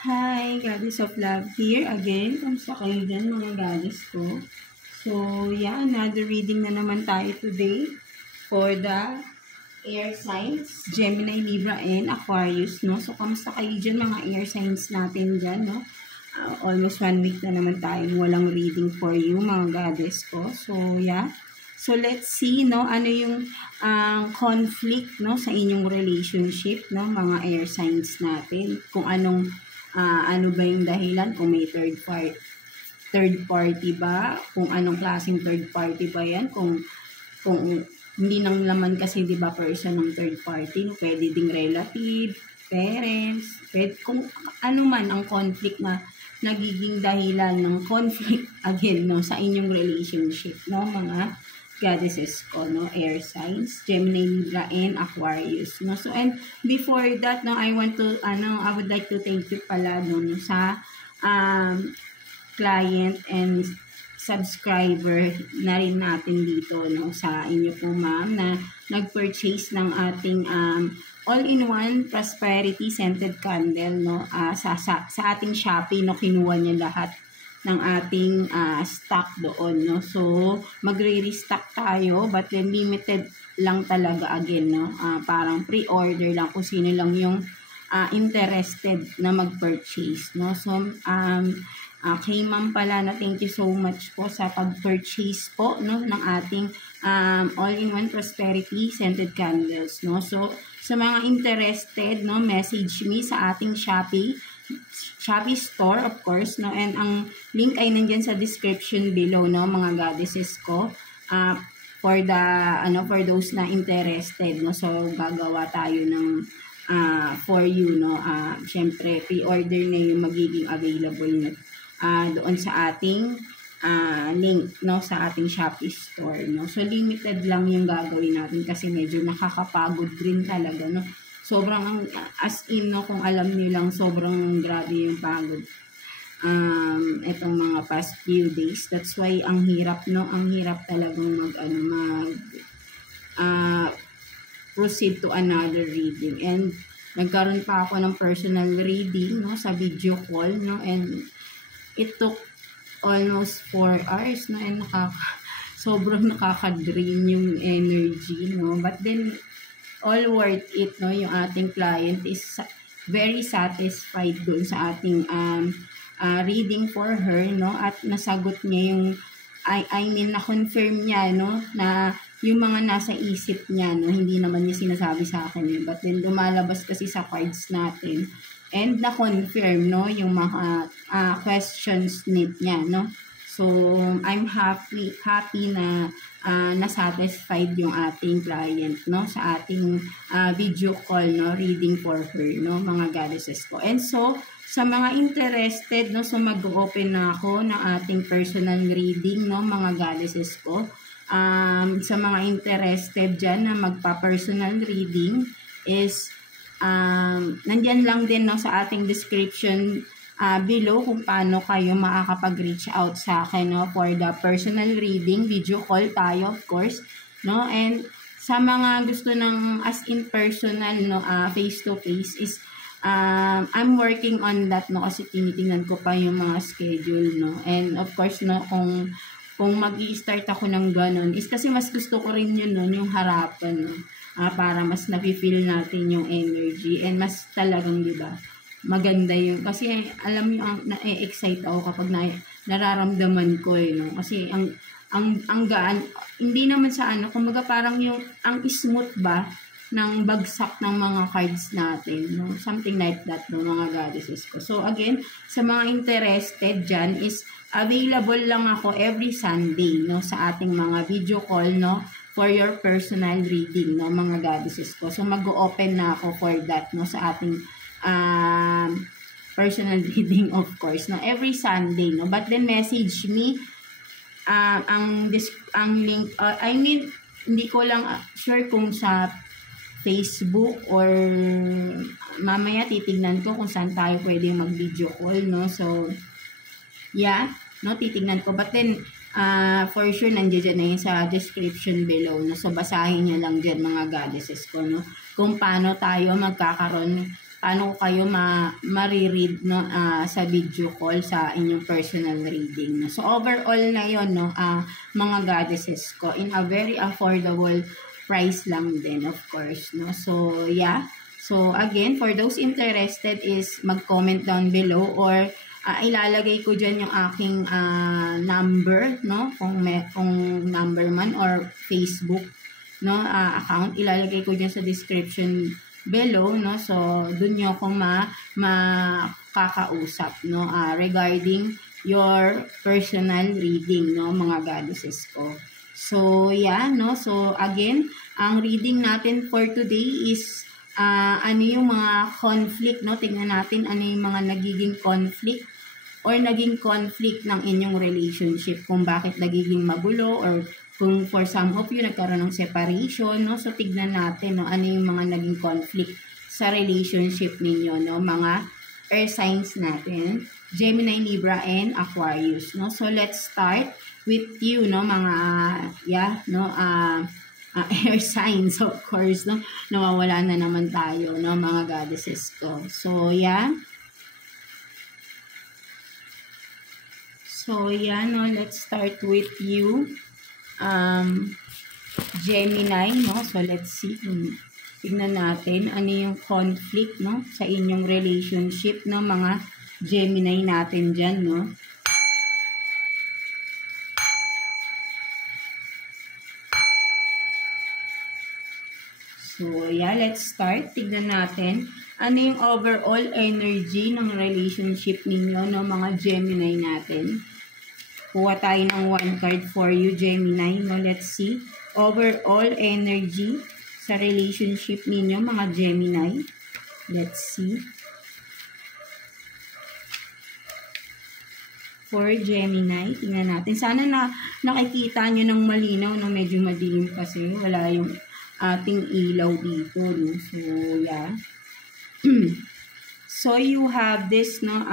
Hi, Goddess of Love here again. Kamusta kayo dyan mga goddess ko? So, yeah, another reading na naman tayo today for the air signs, Gemini, Libra, and Aquarius, no? So, kamusta kayo dyan mga air signs natin dyan, no? Almost 1 week na naman tayo walang reading for you mga goddess ko. So, yeah. So, let's see, no, ano yung conflict, no, sa inyong relationship, no, mga air signs natin. Kung ano ba yung dahilan, kung may third party ba, kung anong klaseng third party ba yan, kung hindi nang laman kasi, di ba, person ng third party, no, pwede ding relative, parents, pwede, kung ano man ang conflict na nagiging dahilan ng conflict, again, no, sa inyong relationship, no, mga goddesses ko, no, air signs, Gemini, Libra, and Aquarius, no. So, and before that, no, I would like to thank you pala, no, sa client and subscriber na rin natin dito, no, sa inyo po, ma'am, na nag-purchase ng ating all-in-one prosperity scented candle, no, sa ating Shopee, no, kinuha niya lahat ng ating stock doon, no. So, magre-restock tayo, but then limited lang talaga again, no. Parang pre-order lang kung sino lang yung interested na mag-purchase, no. So, kay ma'am pala na thank you so much po sa pag-purchase po, no, ng ating all-in-one prosperity scented candles, no. So, sa mga interested, no, message me sa ating Shopee store, of course, no, and ang link ay nandyan sa description below, no, mga goddesses ko, for those na interested, no. So, gagawa tayo ng for you, no. Syempre, pre-order na yung magiging available na doon sa ating link, no, sa ating Shopee store, no. So, limited lang yung gagawin natin kasi medyo nakakapagod rin talaga, no. Sobrang, as in, no, kung alam niyo lang, sobrang grabe yung pagod. Itong mga past few days. That's why, ang hirap, no, ang hirap talagang proceed to another reading. And, nagkaroon pa ako ng personal reading, no, sa video call, no, and it took almost 4 hours, no, and sobrang nakaka-drain yung energy, no, but then, all worth it, no, yung ating client is very satisfied doon sa ating reading for her, no, at nasagot niya yung, na-confirm niya, no, na yung mga nasa isip niya, no, hindi naman niya sinasabi sa akin, but then lumalabas kasi sa cards natin, and na-confirm, no, yung mga questions niya, no. So, I'm happy na na-satisfied yung ating client, no, sa ating video call, no, reading for her, no, mga goddesses ko. And so, sa mga interested, no, so mag-open na ako ng ating personal reading, no, mga goddesses ko. Sa mga interested dyan na magpa-personal reading is, nandyan lang din, no, sa ating description below kung paano kayo makakapag-reach out sa akin, no, for the personal reading. Video call tayo, of course, no, and sa mga gusto ng as in personal, no, face-to-face is I'm working on that, no, kasi tinitingnan ko pa yung mga schedule, no, and of course, no, kung mag-i-start ako ng ganun is kasi mas gusto ko rin yun, no, yung harapan, no, para mas nafe-feel natin yung energy and mas talagang, di ba, maganda yung, kasi alam niyo, na-excite ako kapag nararamdaman ko, no, kasi ang gaan, hindi naman sa kumbaga parang yung, ang smooth ba ng bagsak ng mga cards natin, no, something like that, no, mga goddesses ko. So again, sa mga interested dyan is available lang ako every Sunday, no, sa ating mga video call, no, for your personal reading, no, mga goddesses ko. So mag-open na ako for that, no, sa ating personal reading, of course, no, every Sunday, no, but then message me ang link, hindi ko lang sure kung sa Facebook or mamaya titignan ko kung saan tayo pwede mag-video call, no. So, yeah, no, titignan ko, but then for sure nandiyan na yun sa description below, no. So, basahin niyo lang dyan, mga goddesses ko, no, kung paano tayo magkakaroon paano kayo ma-read, no, sa video call sa inyong personal reading. No? So, overall na yun, no, mga goddesses ko, in a very affordable price lang din, of course. No? So, yeah. So, again, for those interested is mag-comment down below or ilalagay ko dyan yung aking number, no? Kung number man or Facebook, no, account, ilalagay ko dyan sa description below, no? So, dun nyo ako makakausap, no? Regarding your personal reading, no, mga goddesses ko. So, yeah, no? So, again, ang reading natin for today is ano yung mga conflict, no? Tingnan natin ano yung mga nagiging conflict or naging conflict ng inyong relationship, kung bakit nagiging magulo or kung for some of you nagkaroon ng separation, no? So tignan natin, no, ano yung mga naging conflict sa relationship ninyo, no, mga earth signs natin, Gemini, Libra, and Aquarius, no? So let's start with you, no, mga air signs, of course, no? Nawawala na naman tayo, no, mga goddesses ko. So, yeah. So, yeah, no, let's start with you, Gemini, no? So, let's see. Tignan natin ano yung conflict, no, sa inyong relationship, no, mga Gemini natin dyan, no? So, yeah, let's start. Tignan natin ano yung overall energy ng relationship ninyo, no, mga Gemini natin. Kuha tayo ng one card for you, Gemini. No, let's see. Overall energy sa relationship ninyo, mga Gemini. Let's see. For Gemini, tingnan natin. Sana nakikita nyo ng malinaw, no, medyo madilim kasi wala yung ating ilaw dito, no? So, yeah. So, you have this, no,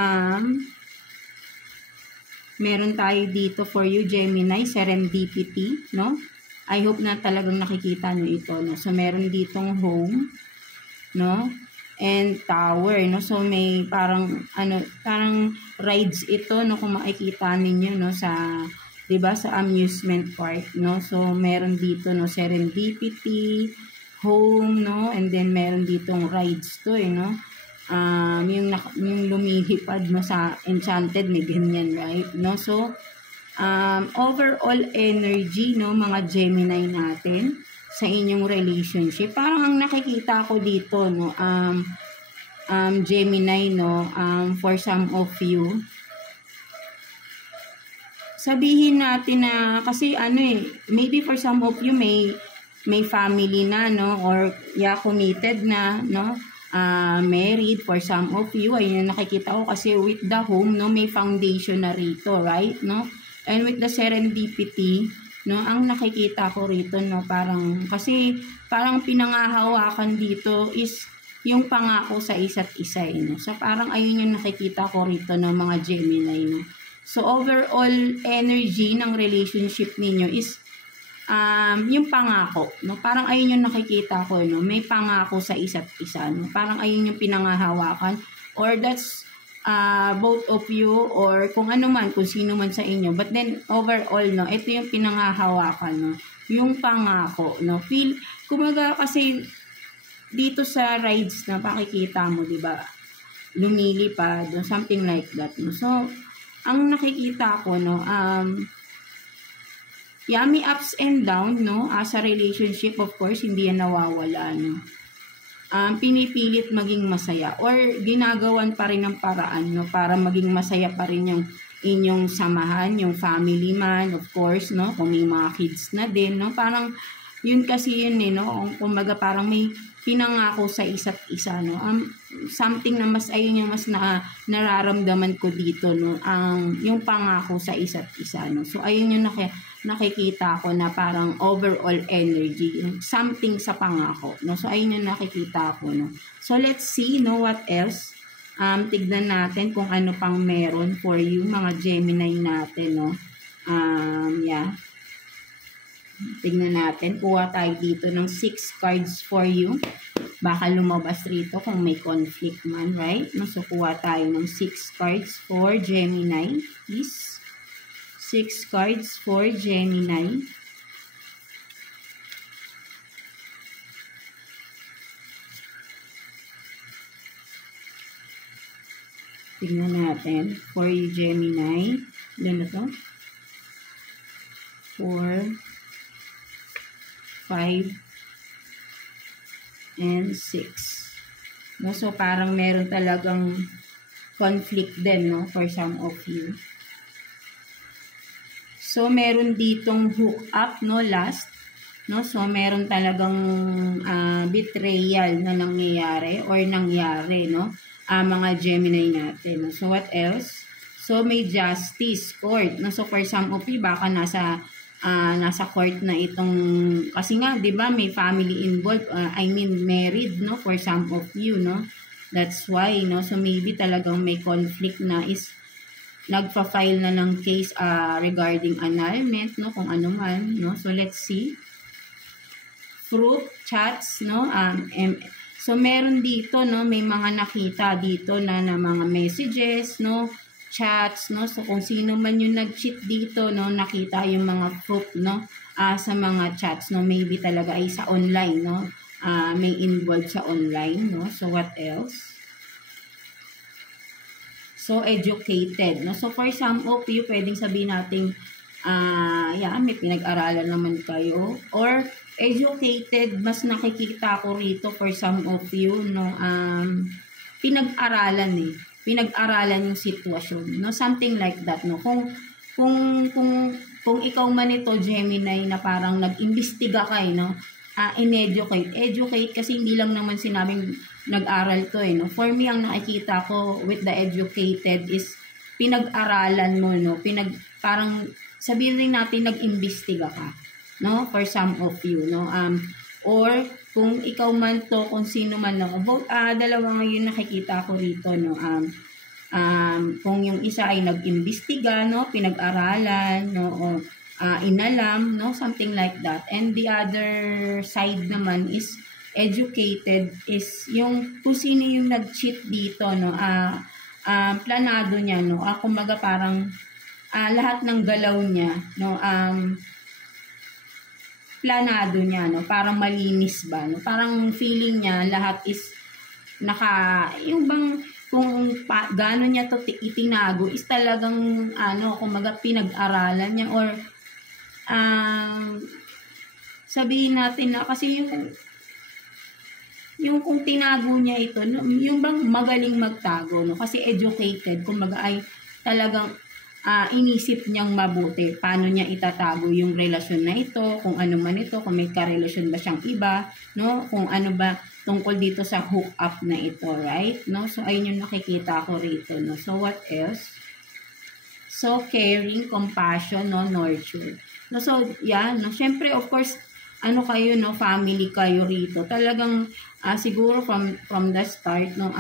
meron tayo dito for you, Gemini, serendipity, no? I hope na talagang nakikita nyo ito, no? So, meron ditong home, no? And tower, no? So, may parang rides ito, no? Kung makikita ninyo, no? Sa, diba, sa amusement park, no? So, meron dito, no, serendipity, home, no? And then, meron ditong rides to, no? Yung lumilipad, no, sa Enchanted, may ganyan, right? No? So, overall energy, no, mga Gemini natin sa inyong relationship. Parang ang nakikita ko dito, no, Gemini, no, for some of you, sabihin natin na, kasi maybe for some of you may family na, no, or committed na, no, married. For some of you, ayun nakikita ko kasi with the home, no, may foundation na rito, right, no, and with the serendipity, no, ang nakikita ko rito, no, parang pinangahawakan dito is yung pangako sa isa't isa, no, so parang ayun yung nakikita ko rito ng mga Gemini, no. So, overall energy ng relationship ninyo is yung pangako, no? Parang ayun yung nakikita ko, no? May pangako sa isa't isa, no? Parang ayun yung pinangahawakan, or that's both of you, or kung ano man, kung sino man sa inyo. But then, overall, no? Ito yung pinangahawakan, no? Yung pangako, no? Kumaga kasi dito sa rides na pakikita mo, di ba? Lumilipad, no? Something like that, no? So, ang nakikita ko, no, may ups and down, no, sa relationship, of course, hindi yan nawawala, no. Pinipilit maging masaya, or ginagawan pa rin ng paraan, no, para maging masaya pa rin yung inyong samahan, yung family man, of course, no, kung may mga kids na din, no, parang, yun kasi yun, no, kumbaga parang may pinangako sa isa't isa, no, something na mas, ayun yung mas nararamdaman ko dito, no, yung pangako sa isa't isa, no, so ayun yung nakikita ko na parang overall energy, something sa pangako, no, so ayun yung nakikita ko, no, so let's see, no, what else, tignan natin kung ano pang meron for you, mga Gemini natin, no, Tingnan natin. Kuha tayo dito ng 6 cards for you. Baka lumabas rito kung may conflict man, right? So, kuha tayo ng 6 cards for Gemini. Please. 6 cards for Gemini. Tingnan natin. For you, Gemini. Ilan na to? 4, 5, and 6. No? So, parang meron talagang conflict din, no? For some of you. So, meron ditong hook up, no? Last. No? So, meron talagang betrayal na nangyayari or nangyari, no? Mga Gemini natin. No? So, what else? So, may justice court. No? So, for some of you, baka nasa court na itong, kasi nga, di ba, may family involved, I mean, married, no? For some of you, no? That's why, no? So, maybe talagang may conflict na is, nagpa-file na ng case regarding annulment, no? Kung ano man, no? So, let's see. Fruit, chats, no? So, meron dito, no, may mga nakita dito na mga messages, no, chats, no. So, kung sino man yung nag-cheat dito, no, nakita yung mga proof, no, sa mga chats, no, maybe talaga ay sa online, no, may involved sa online, no. So, what else? So, educated, no. So, for some of you, pwedeng sabihin natin, yeah, may pinag-aralan naman kayo, or educated, mas nakikita ko rito for some of you, no, pinag-aralan pinag-aralan yung sitwasyon, no, something like that, no, kung ikaw man ito, Gemini, na parang nag-imbestiga kayo, no, educate kasi hindi lang naman sinabing nag-aral to, no, for me, ang nakikita ko with the educated is pinag-aralan mo, no, parang sabihin rin natin nag-imbestiga ka, no, for some of you, no, or kung ikaw man to, kung sino man, no, dalawa ngayon nakikita ko rito, no, kung yung isa ay nag-imbestiga, no, pinag-aralan, no, o inalam, no, something like that, and the other side naman is educated, is yung kung sino yung nag-cheat dito, no, planado niya, no, kumbaga parang lahat ng galaw niya, no, planado niya, no, parang malinis ba, no, parang feeling niya lahat is yung bang kung gaano niya to itinago is talagang kumaga pinag-aralan niya, or sabihin natin na kasi yung kung tinago niya ito, no, yung bang magaling magtago, no, kasi educated, kumbaga ay talagang inisip niyang mabuti paano niya itatago yung relasyon na ito, kung ano man ito, kung may karelasyon ba siyang iba, no, kung ano ba tungkol dito sa hook up na ito, right, no. So ayun yung nakikita ko rito, no. So what else? So caring, compassion, no, nurture, no. So yeah, no, syempre of course kayo, no, family kayo rito, talagang siguro from the start, no,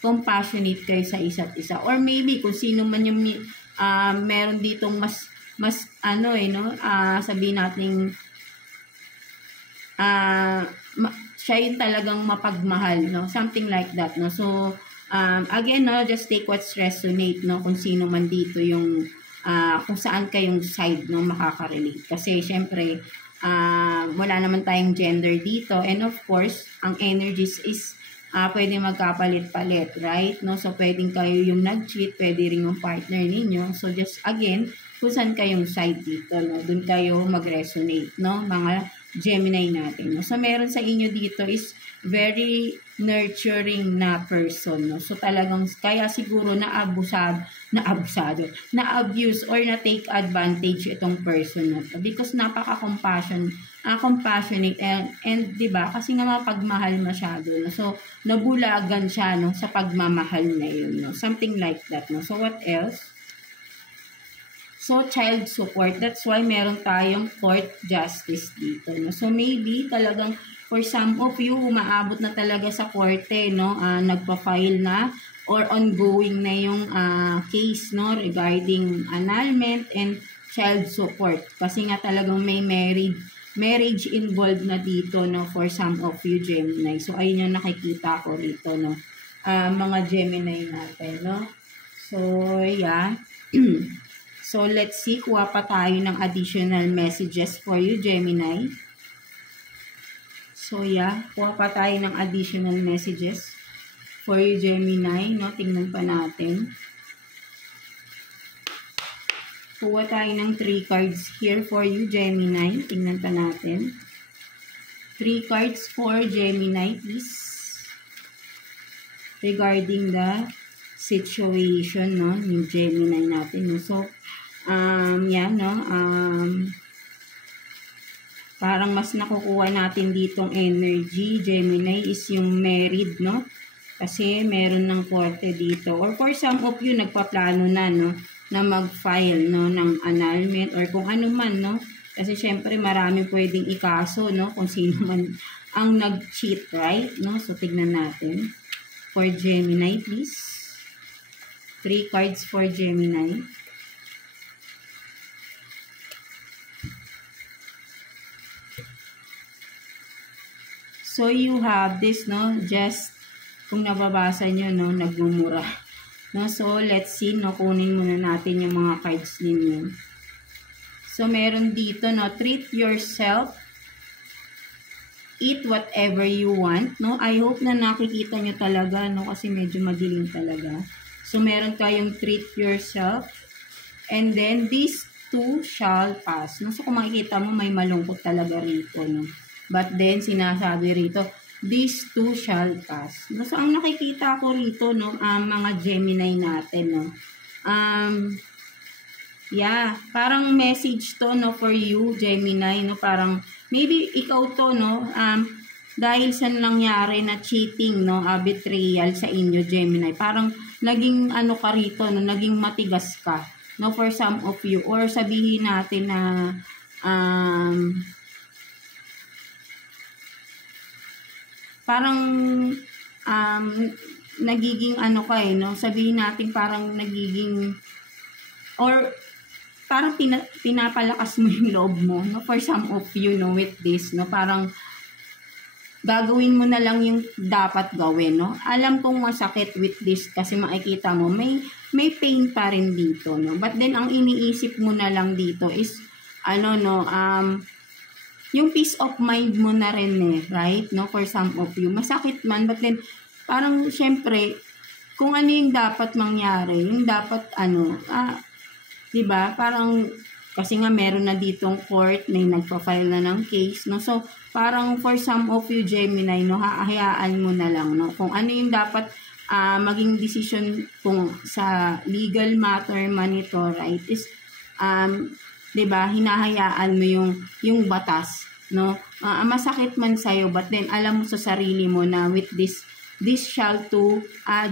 compassionate kayo sa isa't isa, or maybe kung sino man yung meron ditong mas no, sabihin natin siya yung talagang mapagmahal, no, something like that, no. So again, no, just take what's resonate, no, kung sino man dito yung kung saan kayong side, no, makaka-relate, kasi syempre wala naman tayong gender dito, and of course ang energies is pwede magkapalit-palit, right, no. So pwedeng kayo yung nag-cheat, pwede rin yung partner ninyo, so just again kung saan kayong side dito, no, dun kayo mag-resonate, no, mga Gemini natin, no. So meron sa inyo dito is very nurturing na person, no. So talagang kaya siguro na-abuse or na-take advantage itong person na to, because compassionate and 'di ba? Kasi nga mapagmahal masyado, no. So nabulagan siya, no, sa pagmamahal na yun, no. Something like that, no. So what else? So child support, that's why meron tayong court justice dito, no. So maybe talagang for some of you umaabot na talaga sa korte, no, nagpa-file na or ongoing na yung case, no, regarding annulment and child support. Kasi nga talagang may marriage involved na dito, no, for some of you Gemini. So, ayun yung nakikita ko rito, no, mga Gemini natin, no. So, yeah. So, let's see, kuha pa tayo ng additional messages for you Gemini. So, yeah, kuha pa tayo ng additional messages for you Gemini, no, tingnan pa natin. Kuha tayo ng 3 cards here for you, Gemini. Tingnan pa natin. 3 cards for Gemini, please. Regarding the situation, no, ni Gemini natin. No? So, yan, no. Parang mas nakukuha natin ditong energy, Gemini, is yung married, no. Kasi meron ng korte dito. Or for some of you, nagpaplano na, no, na mag-file, no, ng annulment or kung ano man, no. Kasi syempre marami pwedeng ikaso, no, kung sino man ang nag-cheat, right? No? So, tignan natin. For Gemini, please. 3 cards for Gemini. So, you have this, no, just, kung nababasa nyo, no, nagmumura. No, so, let's see, no, kunin muna natin yung mga cards ninyo. So, meron dito, no, treat yourself, eat whatever you want, no. I hope na nakikita nyo talaga, no, kasi medyo madilim talaga. So, meron kayong treat yourself, and then, these two shall pass, no. So, kung makikita mo, may malungkot talaga rito, no. But then, sinasabi rito, these two shall pass. No? So, ang nakikita ko rito, no, mga Gemini natin, no. Yeah, parang message to, no, for you, Gemini, no, parang, maybe ikaw to, no, dahil sa nangyari na cheating, no, betrayal sa inyo, Gemini, parang, naging, ano ka rito, no, naging matigas ka, no, for some of you, or sabihin natin na, parang nagiging ano ka no, sabihin natin parang nagiging or parang pinapalakas mo yung loob mo, no, for some of you, no, with this, no, parang gagawin mo na lang yung dapat gawin, no. Alam kong masakit with this kasi makikita mo may pain pa rin dito, no, but then ang iniisip mo na lang dito is ano, no, yung peace of mind mo na rin right? No, for some of you. Masakit man, but then, parang, syempre, kung ano yung dapat mangyari, yung dapat, diba? Parang, kasi nga, meron na ditong court, may nagpa-file na ng case, no? So, parang, for some of you, Gemini, no, hayaan mo na lang, no? Kung ano yung dapat, maging decision kung sa legal matter man ito, right? Is, diba, hinahayaan mo yung batas, no? Masakit man sa'yo, but then alam mo sa sarili mo na with this shall to,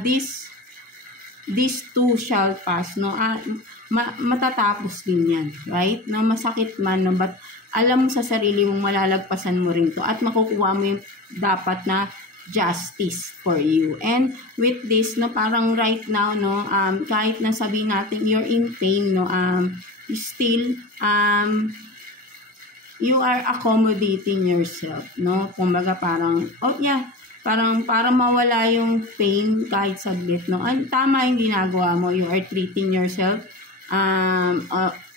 these two shall pass, no? Matatapos din yan, right? No, masakit man, no? But alam mo sa sarili mong malalagpasan mo rin to at makukuha mo yung dapat na justice for you. And with this, no, parang right now, no, kahit na sabihin natin you're in pain, no, still, you are accommodating yourself, no? Kumbaga parang, oh yeah, parang para mawala yung pain kahit saglit, no? Tama yung ginagawa mo, you are treating yourself,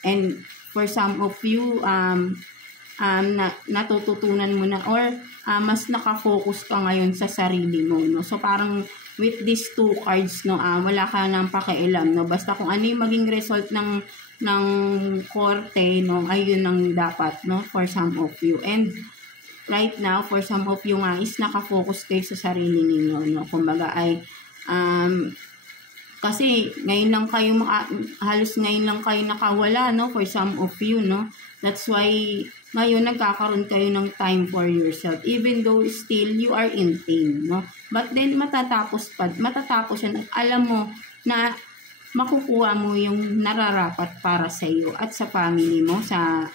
and for some of you, natututunan mo na, or mas nakafocus ka ngayon sa sarili mo, no? So parang, with these two cards, no, wala ka nang pakialam, no? Basta kung ano yung maging result ng korte, no, ayun ang dapat, no, for some of you. And right now, for some of you nga, is nakafocus kayo sa sarili ninyo, no. Kumbaga ay, kasi ngayon lang kayo, halos ngayon lang kayo nakawala, no, for some of you, no. That's why, ngayon nagkakaroon kayo ng time for yourself, even though still you are in pain, no. But then, matatapos yan, alam mo na makukuha mo yung nararapat para sa iyo at sa family mo, sa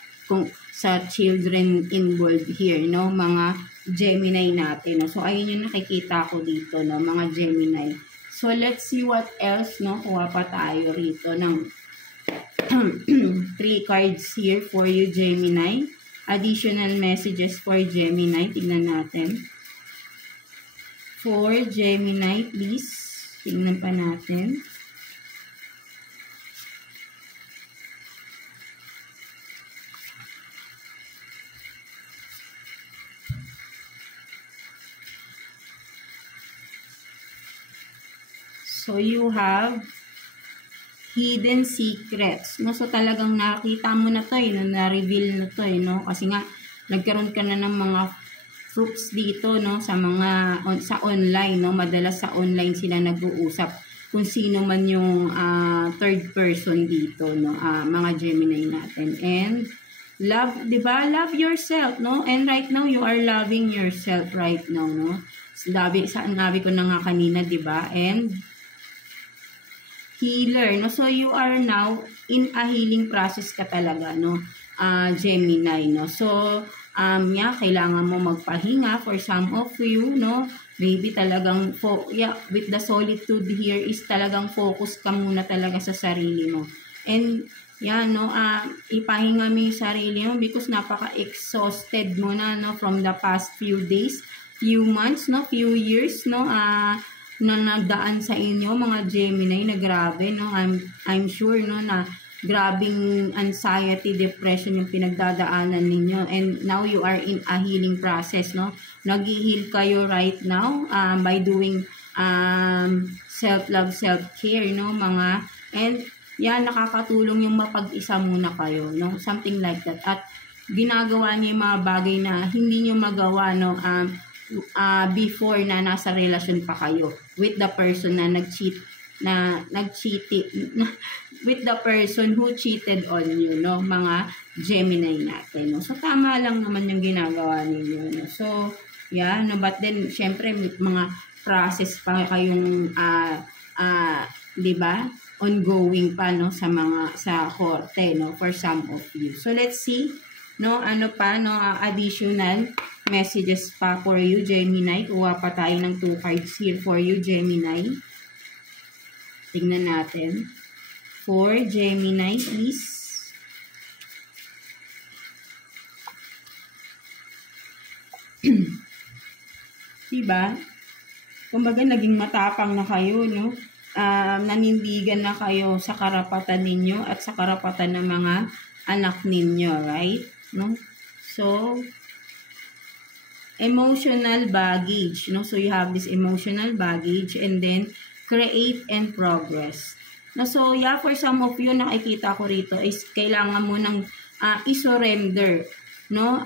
children involved here, no, mga Gemini natin, no. So, ayun yung nakikita ko dito, no, mga Gemini. So, let's see what else, no, kuha pa tayo rito ng 3 cards here for you, Gemini. Additional messages for Gemini. Tingnan natin. For Gemini, please. Tingnan pa natin. So, you have hidden secrets. No? So, talagang nakita mo na to, no? Na-reveal na to, no? Kasi nga, nagkaroon ka na ng mga fruits dito, no? Sa mga, sa online, no? Madalas sa online sila nag-uusap kung sino man yung third person dito, no? Mga Gemini natin. And, love, di ba? Love yourself, no? And right now, you are loving yourself right now, no? Sabi ko na nga kanina, di ba? And, healer, no? So, you are now in a healing process ka talaga, no? Gemini, no? So, kailangan mo magpahinga for some of you, no? Maybe talagang, with the solitude here is talagang focus ka muna talaga sa sarili mo. And, no? Ipahinga mo yung sarili mo because napaka-exhausted mo na, no? From the past few days, few months, no? Few years, no? Na nagdaan sa inyo mga Gemini na grabe, no? I'm sure, no, na grabing anxiety, depression yung pinagdadaanan ninyo, and now you are in a healing process, no? Nag-heal kayo right now by doing self-love, self-care, no, mga, and nakakatulong yung mapag-isa muna kayo, no? Something like that. At ginagawa niyo yung mga bagay na hindi niyo magawa, no, before na nasa relasyon pa kayo with the person na with the person who cheated on you, no, mga Gemini natin, no. So, tama lang naman yung ginagawa ninyo, no. So, no, but then, syempre, mga process pa kayong, di ba, ongoing pa, no, sa korte, no, for some of you. So, let's see, no, ano pa, no, additional messages pa for you, Gemini. Kuha pa tayo ng 2 cards here for you, Gemini. Tingnan natin. For Gemini, please. Diba? Kumbaga, naging matapang na kayo, no? Nanindigan na kayo sa karapatan ninyo at sa karapatan ng mga anak ninyo, right? No? So, emotional baggage, no? So, you have this emotional baggage, and then, create and progress. No? So, for some of you, nakikita ko rito is, kailangan mo nang isurrender, no?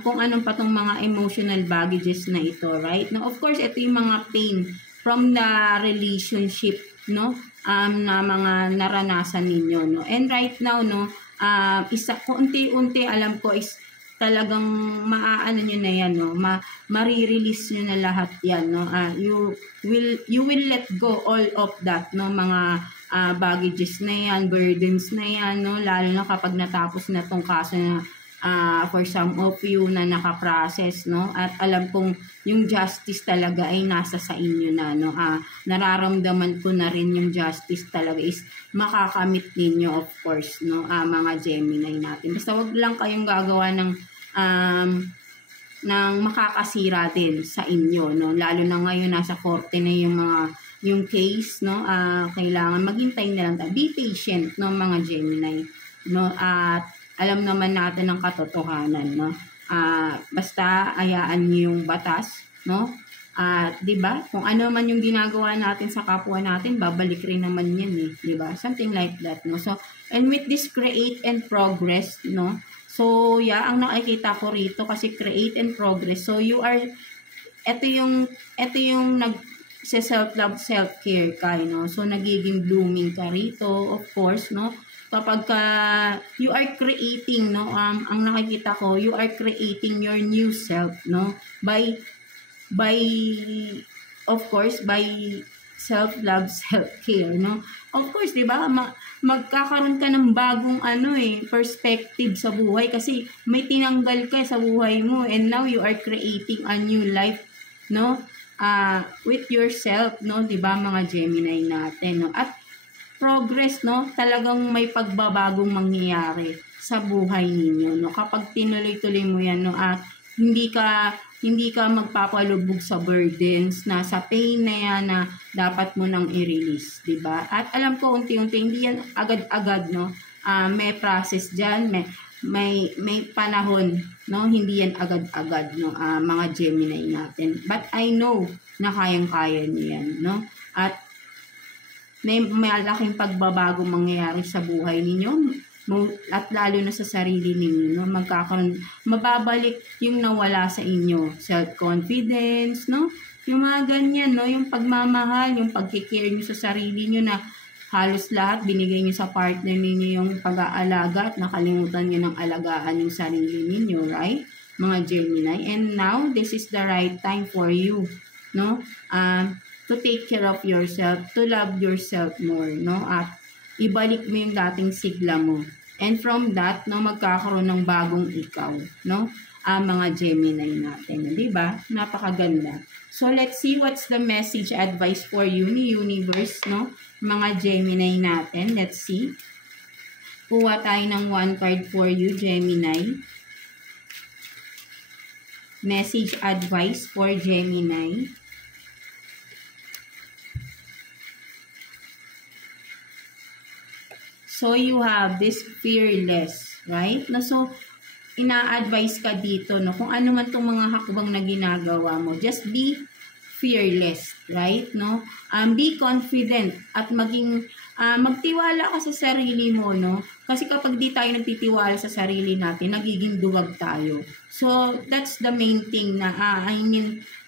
Kung anong pa tong mga emotional baggages na ito, right? No? Of course, ito yung mga pain from the relationship, no? Na mga naranasan ninyo, no? And right now, no, unti-unti, alam ko is, talagang maaano nyo na yan, no? Marirelease nyo na lahat yan, no? You will let go all of that, no? Mga baggages na yan, burdens na yan, no? Lalo na kapag natapos na tong kaso na for some of you na nakaprocess, no? At alam kong yung justice talaga ay nasa sa inyo na, no? Nararamdaman ko na rin yung justice talaga is makakamit ninyo, of course, no? Mga Gemini natin. Basta wag lang kayong gagawa ng makakasira din sa inyo, no? Lalo na ngayon nasa korte na yung case, no? Kailangan maghintay na lang. Be patient, no, mga Gemini, no? At alam naman natin ang katotohanan, no? Basta ayaan niyo yung batas, no? 'Di ba? Kung ano man yung ginagawa natin sa kapwa natin, babalik rin naman 'yan, eh, 'di ba? Something like that, no? So, and with this create and progress, no? So, ang nakikita ko rito kasi create and progress. So, you are ito yung self-love, self-care ka, no? So, nagiging blooming ka rito, of course, no? Kapag you are creating, no, ang nakikita ko, you are creating your new self, no, by of course, by self-love, self-care, no. Of course, di ba, magkakaroon ka ng bagong perspective sa buhay kasi may tinanggal ka sa buhay mo, and now you are creating a new life, no, with yourself, no, di ba, mga Gemini natin, no. At progress, no? Talagang may pagbabagong mangyayari sa buhay ninyo, no? Kapag tinuloy-tuloy mo yan, no? At hindi ka magpapalubog sa burdens na sa pain na yan na dapat mo nang i-release, di ba? At alam ko unti-unti hindi yan agad-agad, no? May process diyan, may panahon, no? Hindi yan agad-agad, no? Mga Gemini natin. But I know na kayang-kaya niyo yan, no? At may malaking pagbabago mangyayari sa buhay ninyo at lalo na sa sarili ninyo, no? Mababalik yung nawala sa inyo, self-confidence, no? Yung mga ganyan, no? Yung pagmamahal, yung pagkikare nyo sa sarili nyo na halos lahat binigay nyo sa partner ninyo, yung pag-aalaga at nakalimutan nyo ng alagaan yung sarili ninyo, right? Mga Gemini. And now, this is the right time for you, no? To take care of yourself, to love yourself more, no? At ibalik mo yung dating sigla mo. And from that, no, magkakaroon ng bagong ikaw, no? Mga Gemini natin, di ba? Napakaganda. So, let's see what's the message advice for you ni Universe, no? Mga Gemini natin. Let's see. Kuha tayo ng one card for you, Gemini. Message advice for Gemini. So, you have this fearless, right? No, so, ina-advise ka dito, no? Kung ano man itong mga hakbang na ginagawa mo, just be fearless, right? No? Be confident at magtiwala ka sa sarili mo, no? Kasi kapag di tayo nagtitiwala sa sarili natin, nagiging duwag tayo. So, that's the main thing na,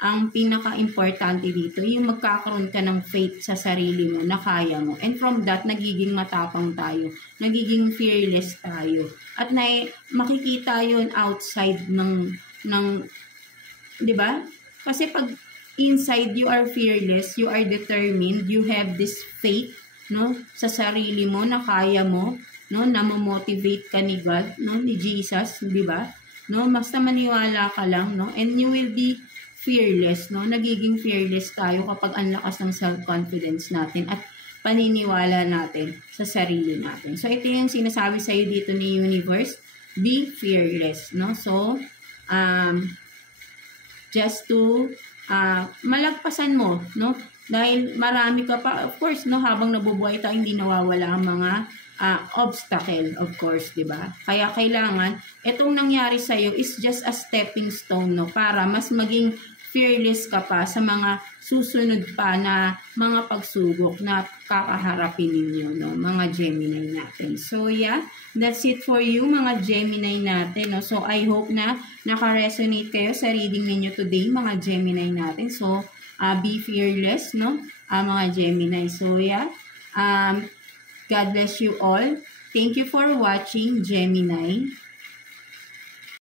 ang pinaka-importante dito, yung magkakaroon ka ng faith sa sarili mo na kaya mo. And from that, nagiging matapang tayo. Nagiging fearless tayo. At makikita yun outside ng di ba? Kasi pag inside you are fearless, you are determined, you have this faith, no, sa sarili mo na kaya mo, no, na motivate ka ni God, no, ni Jesus, di ba? No, basta maniwala ka lang, no, and you will be fearless, no. Nagiging fearless tayo kapag ang lakas ng self-confidence natin at paniniwala natin sa sarili natin. So ito yung sinasabi sa iyo dito ni Universe, be fearless, no. So just to malagpasan mo, no? Dahil marami ka pa, of course, no, habang nabubuhay tayo, hindi nawawala ang mga obstacle, of course, di ba? Kaya kailangan, itong nangyari sa'yo is just a stepping stone, no? Para mas maging fearless ka pa sa mga susunod pa na mga pagsubok na kakaharapin ninyo, no? Mga Gemini natin. So, yeah, that's it for you, mga Gemini natin, no? So, I hope na naka-resonate kayo sa reading ninyo today, mga Gemini natin. So, be fearless, no? Mga Gemini. So, yeah, God bless you all. Thank you for watching, Gemini.